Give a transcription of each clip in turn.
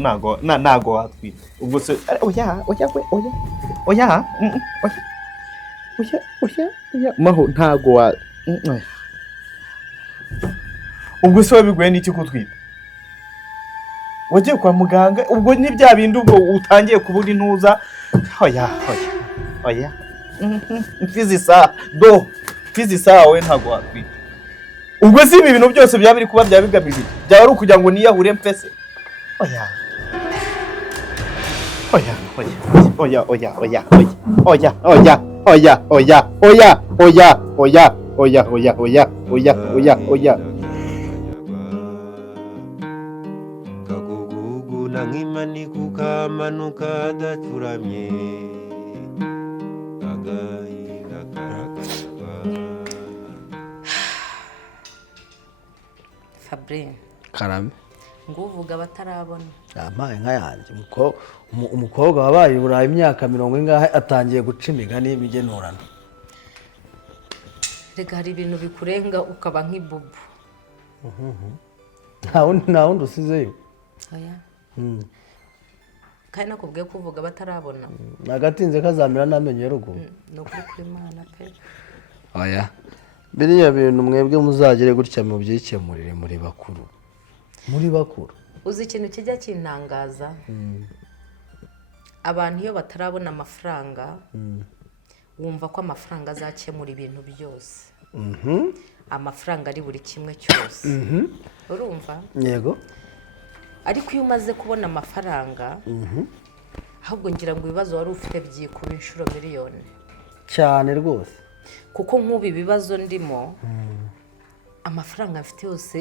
nago watwita ubwo se oya maho ntago wa ubwo se wabiguye n'iki kutwita wagiye kwa muganga ubwo ni bya bindi ubwo utangiye kubura intuza oya fizisa we ntago watwita ubwo si ibi bintu byose byaba biri kuba byabigamije byaba ari ukugira ngo niyahure mpese oya kagugugu na nk'imani kukamanuka dacuramye agahinda karagaruka. Fabrice karame nguvuga batarabona yampaye nka yanjye umukobwa wabaye burayi imyaka 40 atangiye guca imigani y'imigenurano. rega hari ibintu bikurenga ukaba nk'ibubu. nta wundi usizeyo oya kandi nakubwiye kuvuga batarabona nagatinze kazamira n'amenyo y'urugo no kuri Imana pe. oya biriya bintu mwebwe muzagire gutya mu byikemurire muri bakuru uzi ikintu kijya kintangaza abantu iyo batarabona amafaranga wumva ko amafaranga azakemura ibintu byose. Amafaranga ari buri kimwe cyose urumva yego ariko iyo umaze kubona amafaranga ahubwo ngira ngo ibibazo wari ufite byikuba inshuro miliyoni cyane rwose kuko nk'ubu ibibazo ndimo amafaranga mfite yose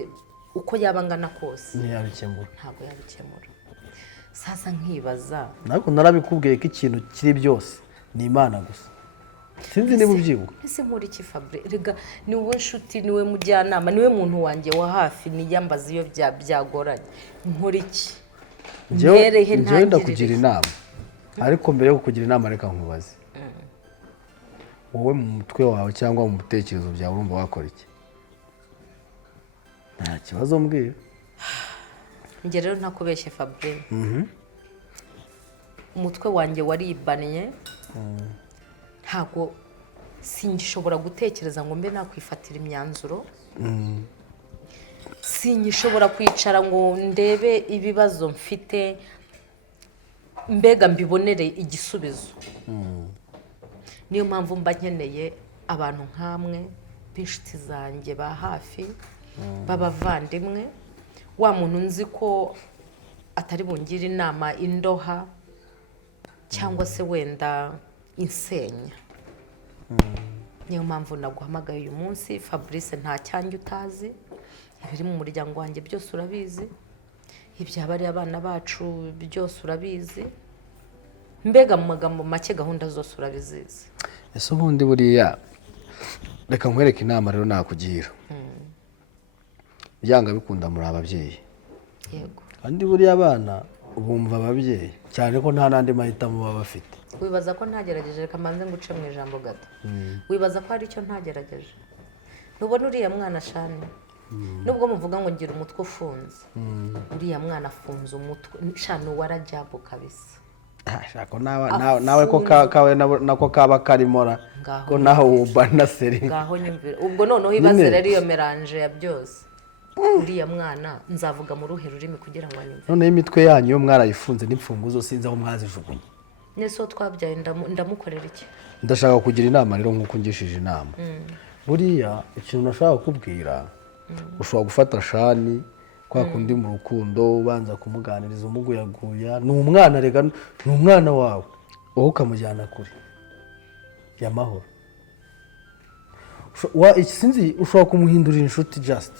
uko yaba angana kose ntabwo yabikemura. Sasa nkibaza nako narabikubwiye ko ikintu kiri byose ni Imana gusa sinzi niba ubyibuka. ese nkuri iki Fabrice rega ni wowe nshuti niwe mujyanama niwe muntu wanjye wa hafi niyambaza iyo byagoranye nkuri iki ngerehe ndakugira inama ariko mbere yo kukugira inama reka nkubaze wowe mu mutwe wawe cyangwa mu bitekerezo byawe urumva wakora iki? nta kibazo mbwira. Nge rero ntakubeshye Fabrice umutwe wanjye waribanye ntago sinshobora gutekereza ngo mbe nakwifatira imyanzuro sinshobora kwicara ngo ndebe ibibazo mfite mbega mbibonere igisubizo. niyo mpamvu mba nkeneye abantu nkamwe b'inshuti zanjye ba hafi b'abavandimwe wa muntu nzi ko atari bungira inama indoha cyangwa se wenda insenya. niyo mpamvu naguhamagaye uyu munsi Fabrice nta cyanjye utazi ibiri mu muryango wanjye byose urabizi ibyaba ari abana bacu byose urabizi mbega mu magambo make gahunda zose urabizizi. ese ubundi buriya reka nkwereke inama rero nakugira byanga bikunda muri ababyeyi yego kandi buriya abana bumva ababyeyi cyane ko nta nandi mahitamo baba bafite. wibaza ko ntagerageje reka mbanze nguce mu ijambo gato wibaza ko hari icyo ntagerageje nubona uriya mwana shani nubwo muvuga ngo ngira umutwe ufunze uriya mwana afunze umutwe shani warajyabo kabisa. shako nawe ko kawe nako kaba karimora ko naho ubana seri ngaho nyumvira ubwo noneho ibaze rero iyo melange ya byose uriya mwana nzavuga mu ruhe rurimi kugira ngo anyumve. none imitwe yanyu yo mwarayifunze n'imfunguzo sinzi aho mwazijugunye neso twabyaye ndamukorera iki? ndashaka kugira inama rero nkuko ngishije inama buriya ikintu nashaka kukubwira ushobora gufata shani kwa kundi mu rukundo ubanza kumuganiriza umuguyaguya ni umwana rega ni umwana wawe wowe ukamujyana kure y'amahoro sinzi ushobora kumuhindurira inshuti just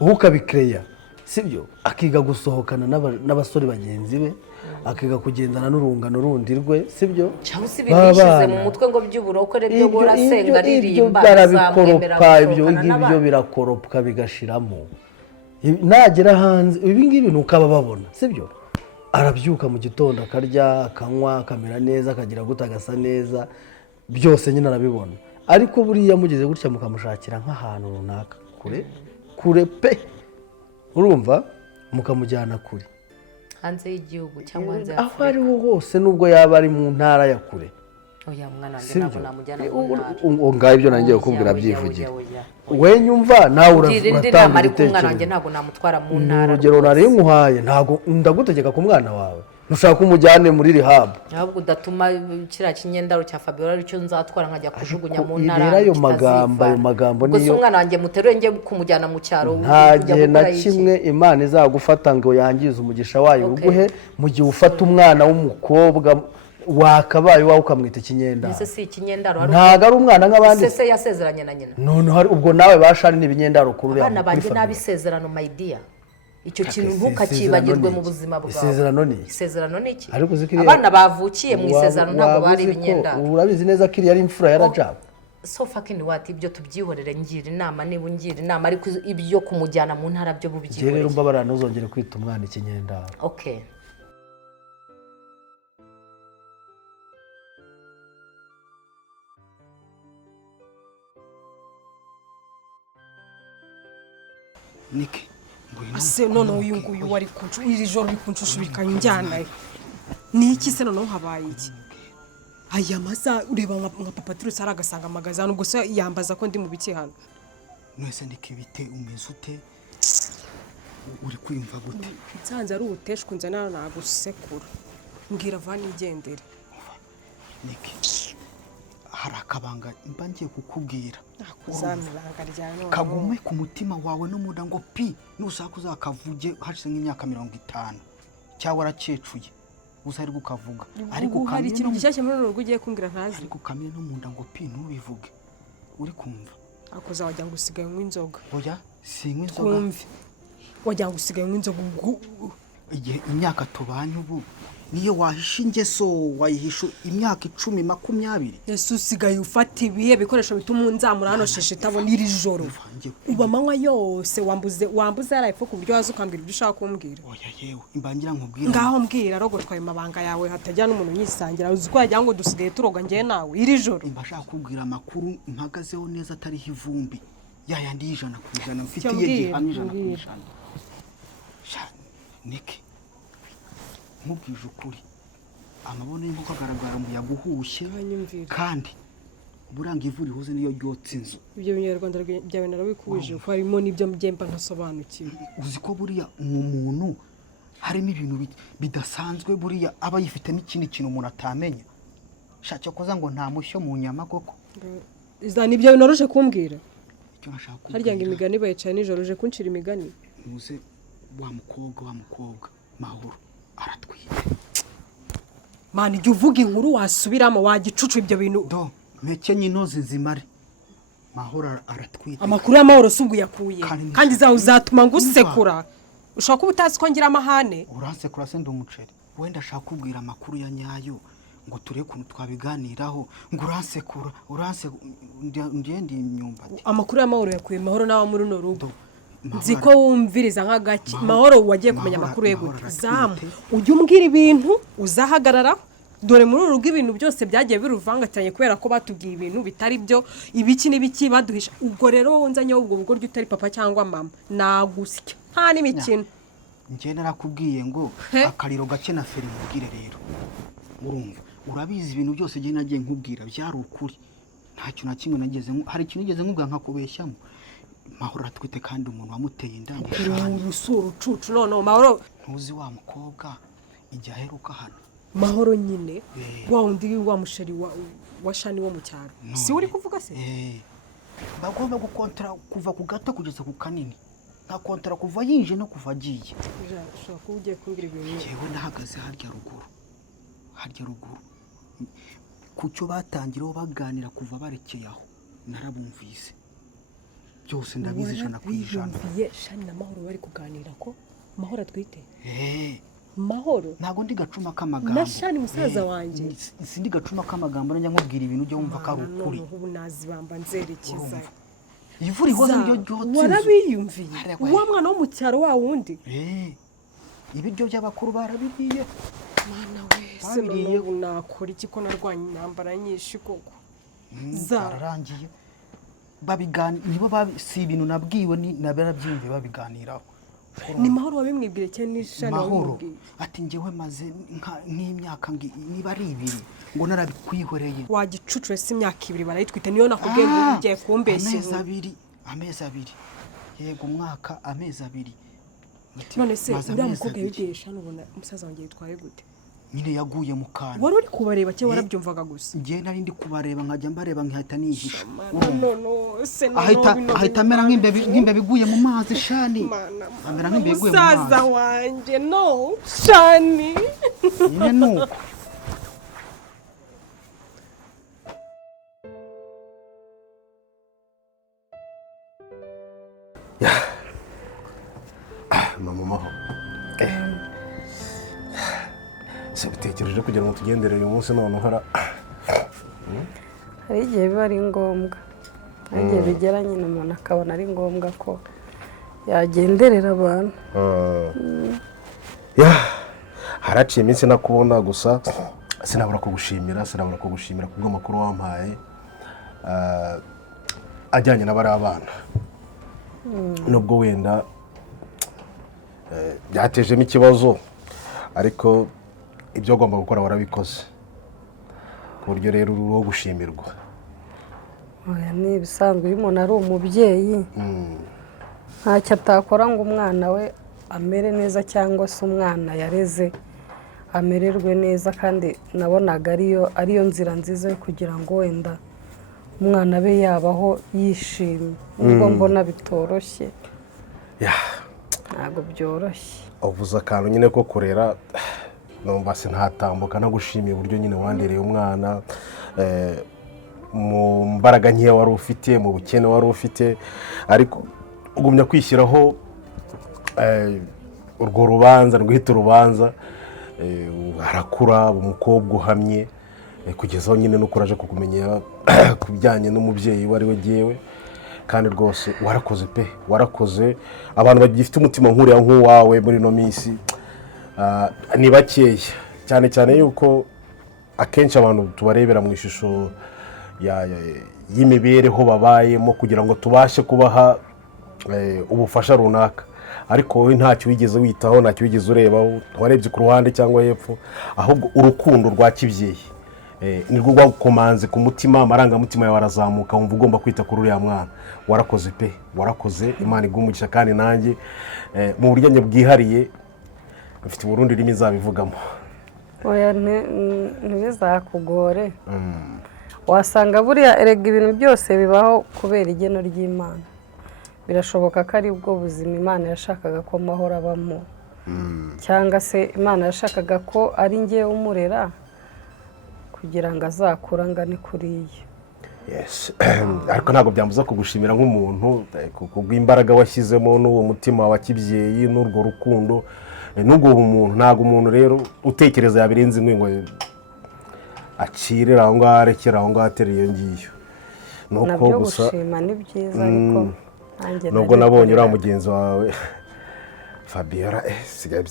wowe ukabikereya sibyo akiga gusohokana n'abasore bagenzi be akiga kugendana n'urungano rundi rwe sibyo cyangwa se ibishize mu mutwe ngo by'uburokore byo burasenga ririmba barabikoropa ibyo birakoropka bigashiramo nagera hanze ibi ngibi nukaba babona sibyo arabyuka mu gitondo akarya akanywa akamera neza akagira gute agasa neza byose nyine arabibona ariko buriya mugeze gutya mukamushakira nk'ahantu runaka kure pe urumva mukamujyana kure hanze y'igihugu cyangwa hanze aho y'Afurika ariho hose nubwo yaba ari mu ntara ya kure oya mwana wanjye sibyo ntabwo namujyana mu ntara ngaho ibyo nangiye kukubwira Oya, byivugira oya. we nyumva nawe Ngira indi nama uratanga ariko umwana wanjye igitekerezo ntabwo namutwara mu ni ntara urugero rwose. nari nkuhaye ntabwo ndagutegeka ku mwana wawe ntushaka umujyane muri rehab ahubwo udatuma kiriya kinyendaro cya Fabiola aricyo nzatwara nkajya kujugunya mu ntara ibera ayo kitaziva. magambo Ubwo se niyo umwana wanjye muteruye njye kumujyana mu cyaro nta kujya gihe na gukora iki? kimwe imana izagufata ngo yangize umugisha wayo Okay. uguhe mu gihe ufata umwana w'umukobwa wakabaye wawe ukamwita ikinyendaro Ese si ikinyendaro ntabwo ari umwana nk'abandi se yasezeranye na nyina none ubwo nawe bashani n'ibinyendaro kuri uriya abana banjye kuri n'abisezerano my dear icyo kintu Isezerano ntukakibagirwe ni mu iki? buzima bwawe Isezerano ni iki? isezerano ni iki Ariko uzi ko iriya- abana bavukiye mu isezerano ntabwo bari ibinyendaro urabizi neza ko iriya ari imfura ya Rajabu so fucking what ibyo tubyihorere ngira inama niba ungira inama ariko ibyo kumujyana mu ntara byo njye rero bubyihorere mbabara ntuzongere kwita umwana ikinyendaro okay Niki ase noneho uyu nguyu wari kuncu iri joro uri kuncushubika njyana ni iki se noneho habaye iki aya masa ureba nka papa turutse ari agasanga amagazano ubwo se yambaza ko ndi mu biki hano mwese Niki bite umeze ute uri kwiyumva gute nsanze ari ubuteshwe nze nawe nagusekura mbwira vani igendere Niki hari akabanga mba ngiye kukubwira nakuzamibanga rya none kagume ku mutima wawe n'umuda ngo pi nushaka uzakavuge hashize nk'imyaka 50 cyangwa waracecuye uzari gukavuga ariko hari kamye ikintu no gishyashya muri runo ugiye kumbwira ntazi ariko kamye n'umuda ngo pi ntubivuge uri kumva akoza wagira ngo usigaye unywa inzoga oya sinywa inzoga twumve wagira ngo usigaye unywa inzoga igihe imyaka tubanye ubu niyo wahisha ingeso wayihisha imyaka 10 20 Yesu usigaye ufata ibihe bikoresho bituma unzamura hano sheshe itabona iri joro uba amanywa yose wambuze yarayipfa ku buryo waza ukambwira ibyo ushaka kumbwira oya yewe imbangira nkubwira ngaho mbwira rogotwaye amabanga yawe hatajya n'umuntu unyisangira uzi ko wagira ngo dusigaye turoga njye nawe iri joro imba ashaka kubwira amakuru mpagazeho neza atariho ivumbi yayandi y'ijana ku ijana mfitiye mbwira, gihamya ijana ku mbwira. ijana Niki nkubwije ukuri amabona y'inkuko agaragara mu yaguhushye Hanyumvira. kandi buranga ivu rihuze niyo ryotsa inzu ibyo binyarwanda byawe narabikubije ko harimo n'ibyo mbyemba ntasobanukiwe uzi ko buriya umuntu harimo ibintu bidasanzwe buriya aba yifitemo ikindi kintu umuntu atamenya shaka koza ngo nta mushyo mu nyama koko izana ibyo binaruje kumbwira icyo nashaka kubwira harya ngo imigani bayicaye nijoro uje kuncira imigani muze wa mukobwa mahoro aratwite mani jya uvuga inkuru wasubiramo wagicucu ibyo bintu do meke nyinoze nzimare mahoro aratwite amakuru y'amahoro si ubwo yakuye Kandi kandi zawe uzatuma ngusekura ushobora kuba utazi ko ngira amahane uransekura se ndi umuceri wenda ashaka kubwira amakuru ya nyayo ngo turebe ukuntu twabiganiraho ngo uransekura ndi imyumbati amakuru y'amahoro yakuye mahoro nawe muri runo rugo Mahoro nzi ko wumviriza nk'agaki mahoro wagiye kumenya amakuru ye gute zamu ujye umbwira ibintu uzahagarara dore muri uru rugo ibintu byose byagiye biruvangatanye kubera ko batubwiye ibintu bitari byo ibiki n'ibiki baduhisha ubwo rero wowe unzanyeho ubwo bugoryi utari papa cyangwa mama nagusya nta n'imikino njye narakubwiye ngo He? akariro gake na feri mubwire rero urumva urabizi ibintu byose njye nagiye nkubwira byari ukuri ntacyo na kimwe nageze hari ikintu nigeze nkubwira nkakubeshyamo mahoro aratwite kandi umuntu wamuteye inda urusura ucucu noneho mahoro ntuzi wa mukobwa igihe aheruka hano mahoro nyine wa wundi wa musheri wa shani wo mu cyaro si uri kuvuga se bagomba gukontara kuva ku gato kugeza ku kanini nta kontara kuva yinje no kuva agiye ushobora kuba ugiye kumbwira ibintu yewe nahagaze harya ruguru ku cyo batangiraho baganira kuva barekeye aho narabumvise byose ndabizi ijana ku ijana wiyumviye shani na mahoro bari kuganira ko mahoro atwite mahoro ntabwo ndi gacuma k'amagambo na shani musaza wanjye sindi gacuma k'amagambo najya nkubwira ibintu ujya wumva ko ari ukuri noneho ubu nazibamba nzerekeza ivu rihoze niryo ryotsa inzu warabiyumviye Aragwa. wa mwana wo mu cyaro wa wundi ibiryo by'abakuru barabiriye mwana wese Babiriye. ubu nakora iki ko narwanya intambara nyinshi koko zararangiye babiganira nibo si ibintu nabwiwe ni nabarabyumve babiganiraho ni mahoro wabimwibwire cyane n'ishani Mahoro wabimubwiye ati njyewe maze nk'imyaka niba ari 2 ngo narabikwihoreye wagicucu ese imyaka 2 barayitwite niyo nakubwiye ngo ugiye kumbeshya amezi 2 yego umwaka amezi 2 none se uriya mukobwa yidesha nubona umusaza wanjye yitwaye gute nyine yaguye mu kantu wari uri kubareba cyangwa warabyumvaga gusa njye nari ndi kubareba nkajya mbareba nkahita nihisha no ahita amera nk'imbeba iguye mu mazi shani amera nk'imbeba iguye mu mazi umusaza wanjye no shani nyine nuko mama maho se bitekereje kugira ngo tugenderere uyu munsi none uhora hari igihe biba ari ngombwa hari igihe bigera nyine umuntu akabona ari ngombwa ko yagenderera abantu haraciye iminsi nakubona gusa sinabura kugushimira kubw'amakuru wampaye ajyanye n'abari abana nubwo wenda byatejemo ikibazo ariko ibyo ugomba gukora warabikoze ku buryo rero uri uwo gushimirwa. Ni ibisanzwe iyo umuntu ari umubyeyi ntacyo atakora ngo umwana we amere neza cyangwa se umwana yareze amererwe neza, kandi nabonaga ariyo nzira nziza yo kugira ngo wenda umwana be yabaho yishimye. Nubwo mbona bitoroshye ntabwo byoroshye. Uvuze akantu nyine ko kurera numva se ntatambuka nagushimiye uburyo nyine wandereye umwana mu mbaraga nkeya wari ufite, mu bukene wari ufite, ariko ugumya kwishyiraho urwo rubanza rwita urubanza, arakura umukobwa uhamye kugeza aho nyine n'ukuraje kukumenyera ku bijyanye n'umubyeyi wari we jyewe. Kandi rwose warakoze pe, warakoze. Abantu bagifite umutima nk'uriya nk'uwawe muri no minsi ni bakeya, cyane cyane yuko akenshi abantu tubarebera mu ishusho y'imibereho babayemo kugira ngo tubashe kubaha ubufasha runaka, ariko wowe ntacyo wigeze witaho, ntacyo wigeze urebaho, warebye ku ruhande cyangwa hepfo, ahubwo urukundo rwa kibyeyi nirwo rwakomanze ku mutima, amarangamutima yawe arazamuka, wumva ugomba kwita kuri uriya mwana. Warakoze pe, warakoze. Imana igumugisha, kandi nanjye mu buryo bwihariye mfite Burundi rimwe izabivugamo. Oya ntibizakugore, wasanga buriya erega ibintu byose bibaho kubera igeno ry'Imana. Birashoboka ko ari bwo buzima Imana yashakaga ko amahoro abamo, cyangwa se Imana yashakaga ko ari njye umurera kugira ngo azakura angane kuriya. Yes. Ariko ntabwo byambuza kugushimira nk'umuntu kubw'imbaraga washyizemo n'uwo mutima wa kibyeyi n'urwo rukundo n'ubwo bumuntu. Ntabwo umuntu rero utekereza yabirenze imwe ngo acirira aho ngaho, arekera aho ngaho, atereye iyo ngiyo. Nabyo gushima ni byiza, ariko nubwo nabonye uriya mugenzi wawe Fabiola sigaye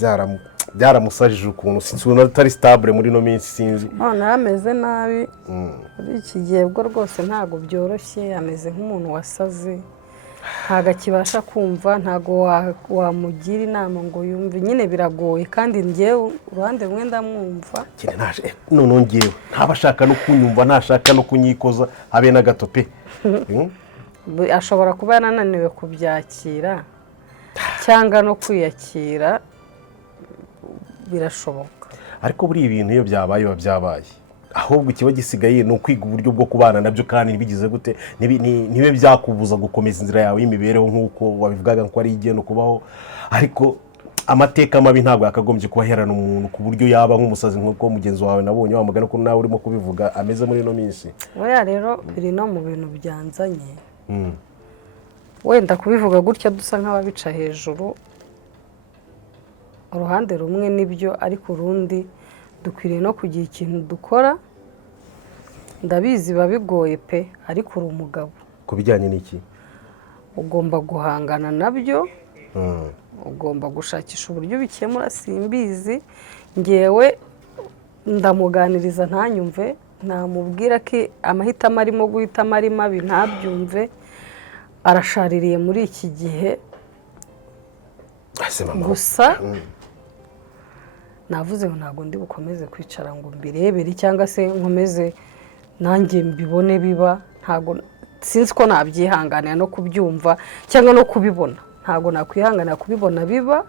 byaramusajije ukuntu, sinzi atari stable muri no minsi, sinzi none ameze nabi muri iki gihe bwo rwose ntabwo byoroshye. Ameze nk'umuntu wasaze, ntabwo akibasha kumva, ntabwo wamugira inama ngo yumve, nyine biragoye. Kandi njyewe uruhande rumwe ndamwumva, none ngewe ntabashaka no kunyumva, ntashaka no kunyikoza habe na gato pe. ashobora kuba yananiwe kubyakira cyangwa no kwiyakira, birashoboka. Ariko buri ibintu iyo byabaye biba byabaye, ahubwo ikiba gisigaye ni ukwiga uburyo bwo kubana nabyo, kandi ntibigize gute ntibe byakubuza gukomeza inzira yawe y'imibereho nk'uko wabivugaga ko ari igeno kubaho. Ariko amateka mabi ntabwo yakagombye kuba herana umuntu ku buryo yaba nk'umusazi nk'uko mugenzi wawe nabonye wamugana ko nawe urimo kubivuga ameze muri ino minsi. Oya rero biri no mu bintu byanzanye, wenda kubivuga gutya dusa nk'ababica hejuru. Uruhande rumwe nibyo, ariko urundi dukwiriye no kugira ikintu dukora. Ndabizi biba bigoye pe, ariko uri umugabo. Ku bijyanye n'iki? Ugomba guhangana nabyo, ugomba gushakisha uburyo bikemura. Simbizi, ngewe ndamuganiriza ntanyumve, namubwira ko amahitamo arimo guhitamo ari mabi ntabyumve, arashaririye muri iki gihe. Ntabwo byoroshye, ariko gusa navuze ngo ntabwo ndi bukomeze kwicara ngo mbirebere cyangwa se nkomeze nanjye mbibone biba ntabwo sinzi ko nabyihanganira no kubyumva cyangwa no kubibona ntabwo nakwihanganira kubibona biba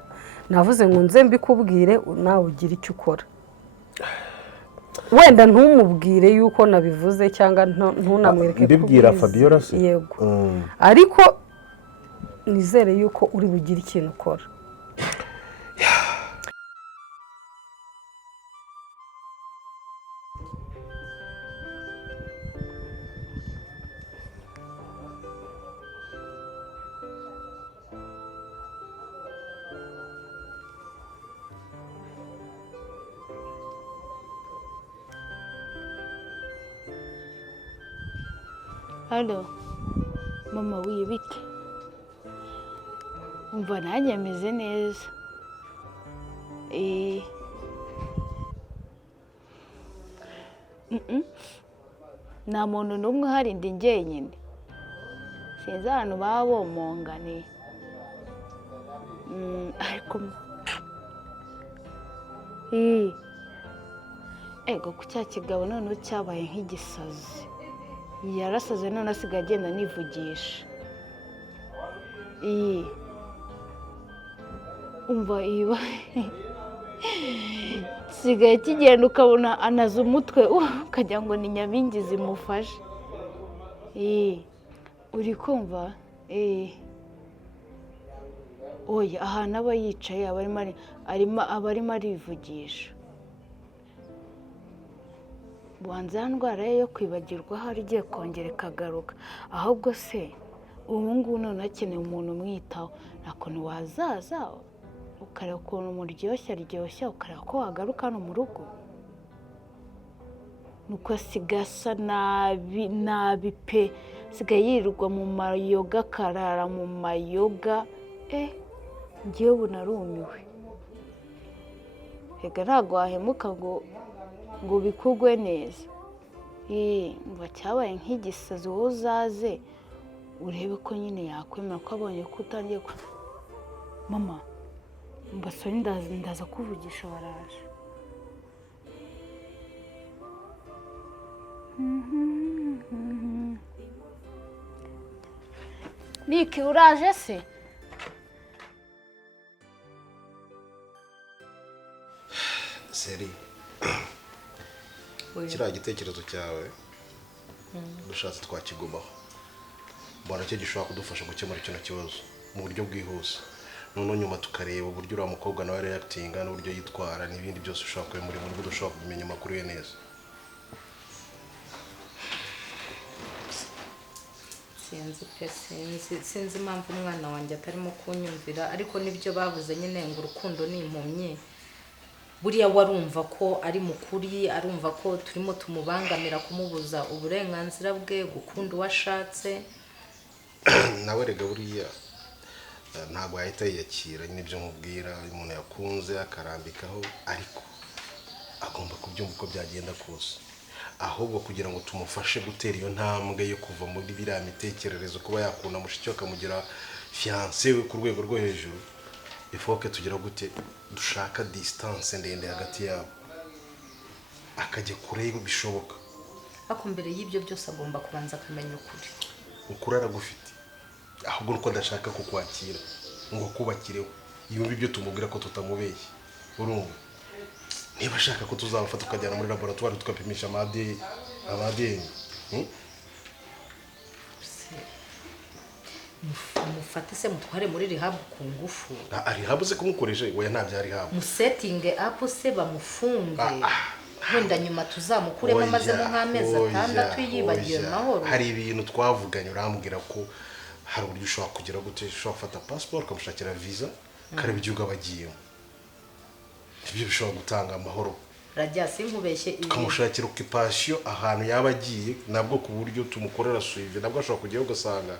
navuze ngo nze mbikubwire nawe ugire icyo ukora wenda ntumubwire yuko nabivuze cyangwa ntunamwereke mbibwira Fabiola se yego ariko nizere yuko uri bugire ikintu ukora Halo, mama wibite? Umva nanjye ameze neza. Nta muntu n'umwe uhari ndi njyenyine. Sinzi ahantu baba bomonganiye. Ariko ego ku cya kigabo noneho cyabaye nk'igisazi. Yarasaze none asigaye agenda nivugisha. Umva iba sigaye kigenda ukabona anaza umutwe ukagira ngo ni nyabingi zimufashe. Uri kumva? Oya ahantu aba yicaye aba arimo arivugisha. Wanze ya ndwara ye yo kwibagirwa hari igiye kongera ikagaruka. Ahubwo se ubu ngubu none akeneye umuntu umwitaho. Nta kuntu wazaza ukareba ukuntu aryoshya ukareba ko wagaruka hano mu rugo. Nuko asigasa nabi pe. Sigaye yirirwa mu mayoga akarara mu mayoga. Njyewe ubu narumiwe. Ega ntabwo wahemuka ngo bikugwe neza. Mva cyabaye nk'igisazi wowe uzaze urebe ko nyine yakwemera ko abonye ko utangiye mama mbasore ndaza kuvugisha baraje. Niki uraje se? Seri kiriya gitekerezo cyawe dushatse twakigumaho mbona cyo gishobora kudufasha gukemura kino kibazo mu buryo bwihuse noneho nyuma tukareba uburyo uriya mukobwa nawe reactinga n'uburyo yitwara n'ibindi byose ushobora kubimura mu buryo ushobora kumenya amakuru ye neza. sinzi impamvu umwana wanjye atarimo kunyumvira ariko nibyo bavuze nyine ngo urukundo ni impumyi. Buriya warumva ko ari mukuri arumva ko turimo tumubangamira kumubuza uburenganzira bwe gukunda uwashatse. Nawe rega buriya ntabwo yahita yiyakira n'ibyo nkubwira umuntu yakunze akarambikaho ariko agomba kubyumva uko byagenda kose. Ahubwo kugira ngo tumufashe gutera iyo ntambwe yo kuva muri biriya mitekererezo kuba yakunda mushiki we akamugira fiancé we ku rwego rwo hejuru. Ifoke tugira gute dushaka distance ndende hagati yabo akajya kure bishoboka. Ako mbere y'ibyo byose agomba kubanza akamenya ukuri. Ukuri aragufite ahubwo nuko adashaka kukwakira ngo kubakireho yumva ibyo tumubwira ko tutamubeshye. Urumva niba ashaka ko tuzabafata tukajyana muri laboratoire tukapimisha ADN mufate se mutware muri rehab ku ngufu. Rehab se kumukoresha oya ntabyo rehab. Musetting up se bamufunge. Wenda nyuma tuzamukuremo amazemo nk'amezi 6 yibagiwe mahoro. Hari ibintu twavuganye urambwira ko hari uburyo ushobora kugira gute ushobora gufata passport ukamushakira visa kareba igihugu abagiyemo. Ibyo bishobora gutanga amahoro. Rajya sinkubeshye kamushakira occupation ahantu yabagiye nabwo ku buryo tumukorera suivi nabwo ashobora kujyayo ugasanga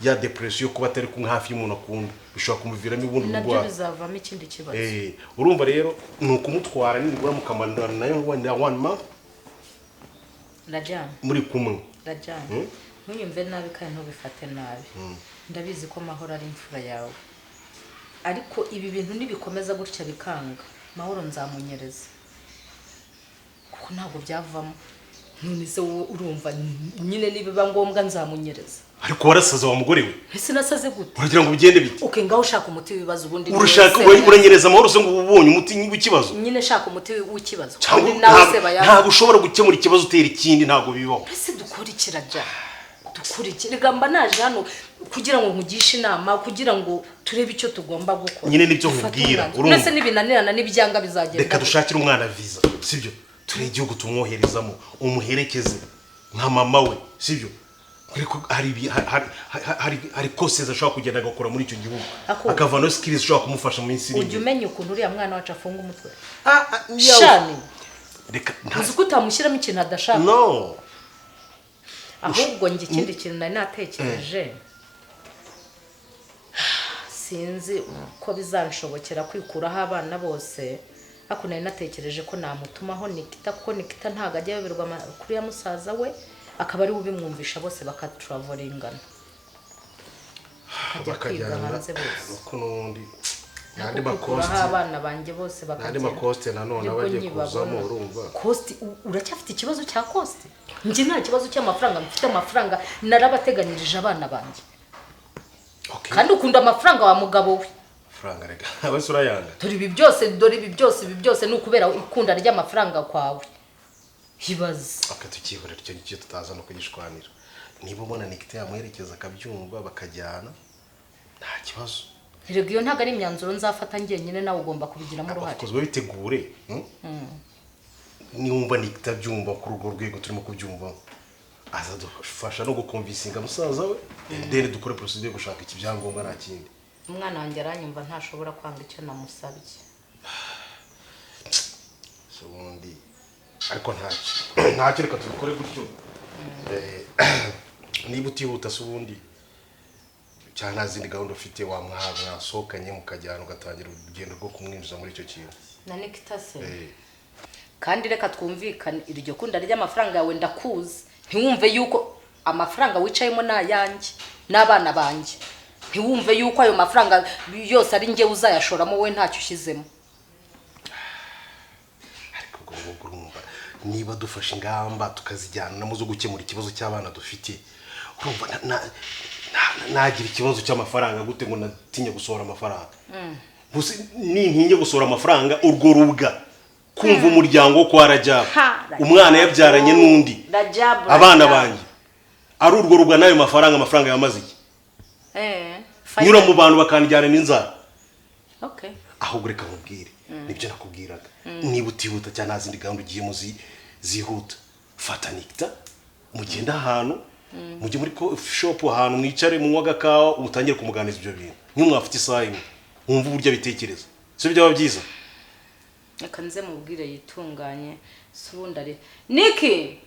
ya depression kuba atari kumwe hafi y'umuntu akunda bishobora kumuviramo ubundi burwayi. Nabyo bizavamo ikindi kibazo. Urumva rero nuko umutwara ningura mukamanana nayo one month. Rajya muri kumwe. Rajya ntunyumve nabi kandi ntubifate nabi. Ndabizi ko amahoro ari imfura yawe. ariko ibi bintu nibikomeza gutya bikanga mahoro nzamunyereza kuko ntabwo byavamo none se wowe urumva nyine nibiba ngombwa nzamunyereza ariko warasaza wa mugore we ese nasaze gute uragira ngo bigende bite okay ngaho ushaka umuti w'ibibazo ubundi urashaka uranyereza amahoro se ngo ubonye umuti w'ikibazo nyine shaka umuti w'ikibazo ntabwo ushobora gukemura ikibazo utera ikindi ntabwo bibaho ese dukora ikiraja dukurikira gamba naje hano kugira ngo nkugishe inama kugira ngo turebe icyo tugomba gukora nyine nibyo nkubwira urumva nese nibinanirana n'ibyanga bizagenda reka dushakire umwana visa sibyo turi igihugu tumwoherezamo umuherekeze nka mama we sibyo ariko hari kose ashobora kugenda agakora muri icyo gihugu akavana skills ashobora kumufasha mu minsi ujye umenya ukuntu uriya mwana wacu afunga umutwe shani reka ntazi ko utamushyiramo ikintu adashaka no ahubwo njye ikindi kintu nari natekereje sinzi ko bizanshobokera kwikuraho abana bose ariko nari natekereje ko namutumaho Nikita kuko Nikita ntago ajya yoberwa kuri ya musaza we akaba ari ubimwumvisha bose bakatravoringana bakajya hanze bose uko nundi nandi makoste abana banjye bose bakajya nandi makoste nanone abagiye kuzamo urumva kosti uracyafite ikibazo cya kosti njye nta kibazo cy'amafaranga mfite amafaranga narabateganirije abana banjye kandi ukunda amafaranga wa mugabo we franga rega abasura yanga dore ibi byose ni ukubera ikunda ry'amafaranga kwawe hibaze akatukihorera icyo gice tutaza no kugishwanira niba ubona Nikita yamuherekeza akabyumva bakajyana nta kibazo rego iyo ntago ari imyanzuro nzafata njyenyine nawe ugomba kubigiramo uruhare akozwe bitegure niwumva Nikita byumva kuri urwo rwego turimo kubyumva azadufasha no gukonvinsinga musaza we dere dukore procedure yo gushaka iki byangombwa nta kindi umwana wanjye aranyumva ntashobora kwanga icyo namusabye ubundi ariko ntacyo reka tubikore gutyo niba utihuta se ubundi cyane nta zindi gahunda ufite mwasohokanye mukajyana ugatangira urugendo rwo kumwinjiza muri icyo kintu na Nikita se kandi reka twumvikane iryo kunda ry'amafaranga yawe ndakuzi ntiwumve yuko amafaranga wicayemo n'ayanjye n'abana banjye ntiwumve yuko ayo mafaranga yose ari njye uzayashoramo we ntacyo ushyizemo ariko ubwo urumva niba dufashe ingamba tukazijyana zo gukemura ikibazo cy'abana dufite urumva nagira ikibazo cy'amafaranga gute ngo natinye gusohora amafaranga gusa nintinye gusohora amafaranga urwo rubwa kumva umuryango wo kwa Rajab umwana yabyaranye n'undi abana banjye ari urwo rubwa nayo amafaranga yamaze iki nyura mu bantu bakanjyana n'inzara ahubwo reka nkubwire nibyo nakubwiraga niba utihuta cyane nazindi gahunda ugiye zihuta fata Nikita mugenda ahantu mujye muri shop ahantu mwicare mu wagakawa utangire kumuganiza ibyo bintu niyo mwafite isaha imwe wumva uburyo bitekereza so byaba byiza reka nze mubwire yitunganye subundi ari Niki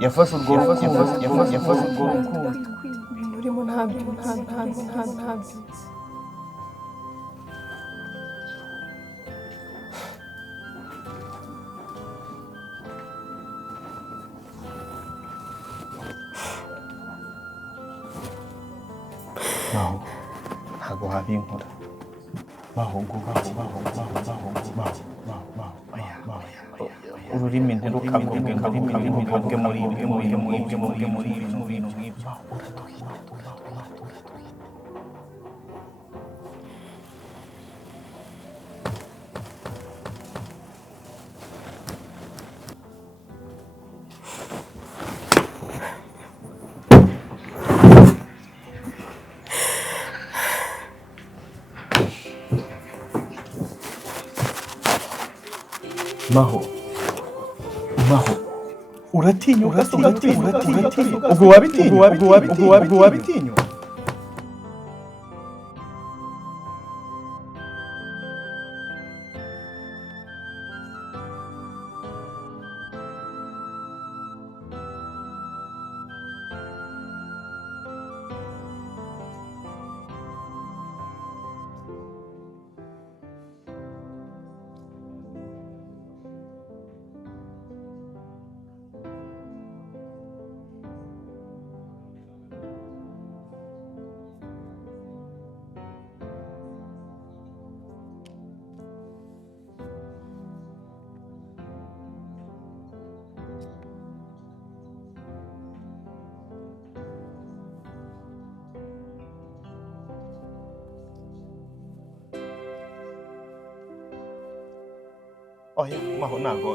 yafashe urwo rukundo urimo ntabyo ntabwo habinkura ururimi ntirukavuge muri ibyo bintu nk'ibyo maho uratinyuka ubwo wabitinyuka oya maho nago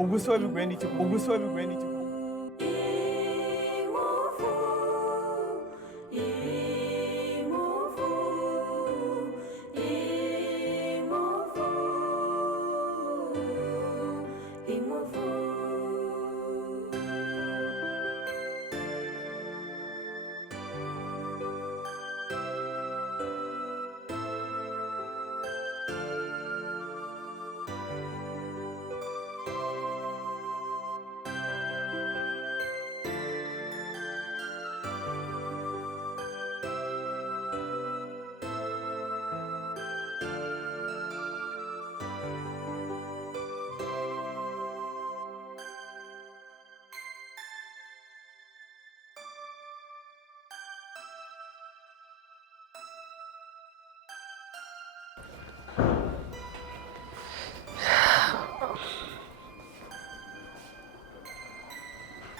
ubwo se wabiguye n'iki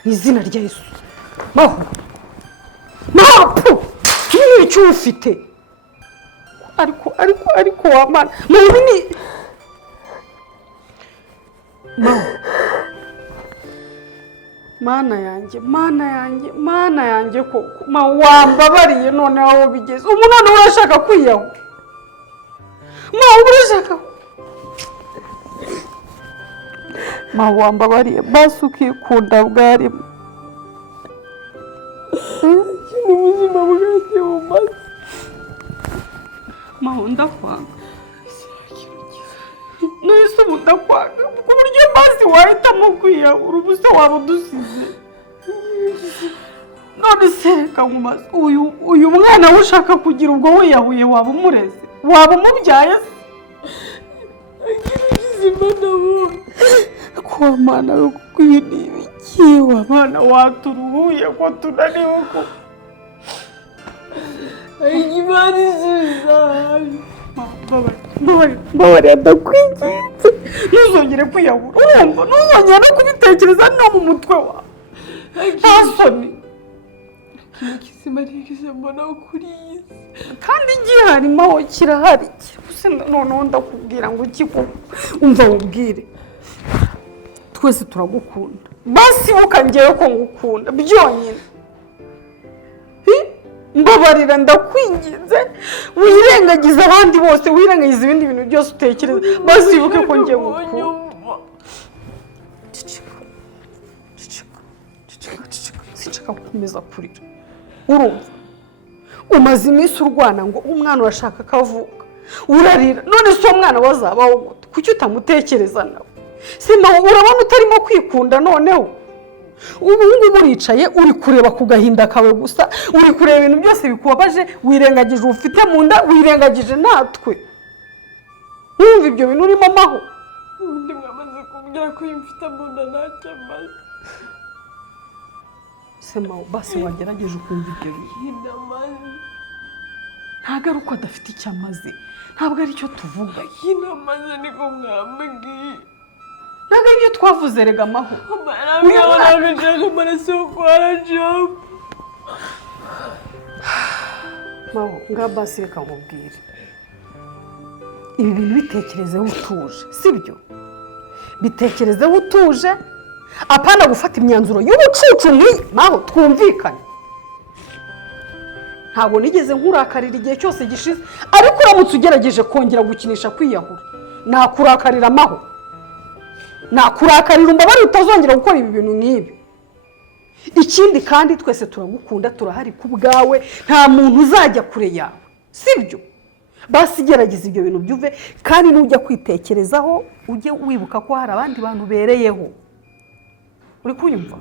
izina rya Yesu maho ni icyo ufite ariko wamana muntu ni maho mana yanjye koko wambabariye none aho bigeze umuntu urashaka kwiyaho urashaka wambabariye basi ukikunda bwarimo ubuzima bwanjye bumaze ndakwanga nahise ubu ndakwanga ku buryo basi wahitamo kwiyahura ubusa waba udusize none se reka nkumaze uyu mwana we ushaka kugira ubwo wiyahuye waba umureze waba umubyaye se kwa mana yo kukwiriye iki wa mana waturuhuye ko tunaniwe ko Imana izuza mbabare ndakwinginze ntuzongere kwiyahura urumva ntuzongere no kubitekereza no mu mutwe wawe nta soni ikintu kizima rero mbona kuri iyi si kandi giharimo aho kirahari gusa noneho ndakubwira ngo umva wubwire twese turagukunda basi bukangeyeho ko ngukunda byonyine mbabarira ndakwinginze wirengagiza abandi bose wirengagiza ibindi bintu byose utekereza basi wibuke ko ngiye ngukunda sinshaka gukomeza kurira urumva umaze iminsi urwana ngo umwana urashaka akavuka urarira none se uwo mwana wazabaho gute kuki utamutekereza nawe sima urabona utarimo kwikunda noneho ubu ngubu uricaye uri kureba ku gahinda kawe gusa uri kureba ibintu byose bikubabaje wirengagije ufite mu nda wirengagije natwe wumva ibyo bintu urimo amaho ubundi mwamaze kumbwira ko mfite mu nda ntacyo amaze sema basi wagerageje ukumva ibyo bintu ntabwo ari uko adafite icyo amaze ntabwo ari cyo tuvuga amaze niko mwambwiye ntabwo ari byo twavuze rega amaho uyu mwana nshaka amaraso yo kwa Jobu maho ngaho basi reka nkubwire ibi bintu bitekerezeho utuje sibyo bitekerezeho utuje apana gufata imyanzuro y'ubucucu nk'iyi maho twumvikane ntabwo nigeze nkurakarira igihe cyose gishize ariko uramutse ugerageje kongera gukinisha kwiyahura nakurakarira amaho nakurakarira umbabarire utazongera gukora ibi bintu nk'ibi ikindi kandi twese turagukunda turahari ku bwawe nta muntu uzajya kure yawe sibyo basi gerageza ibyo bintu byuve kandi nujya kwitekerezaho ujye wibuka ko hari abandi bantu bereyeho uri kunyumva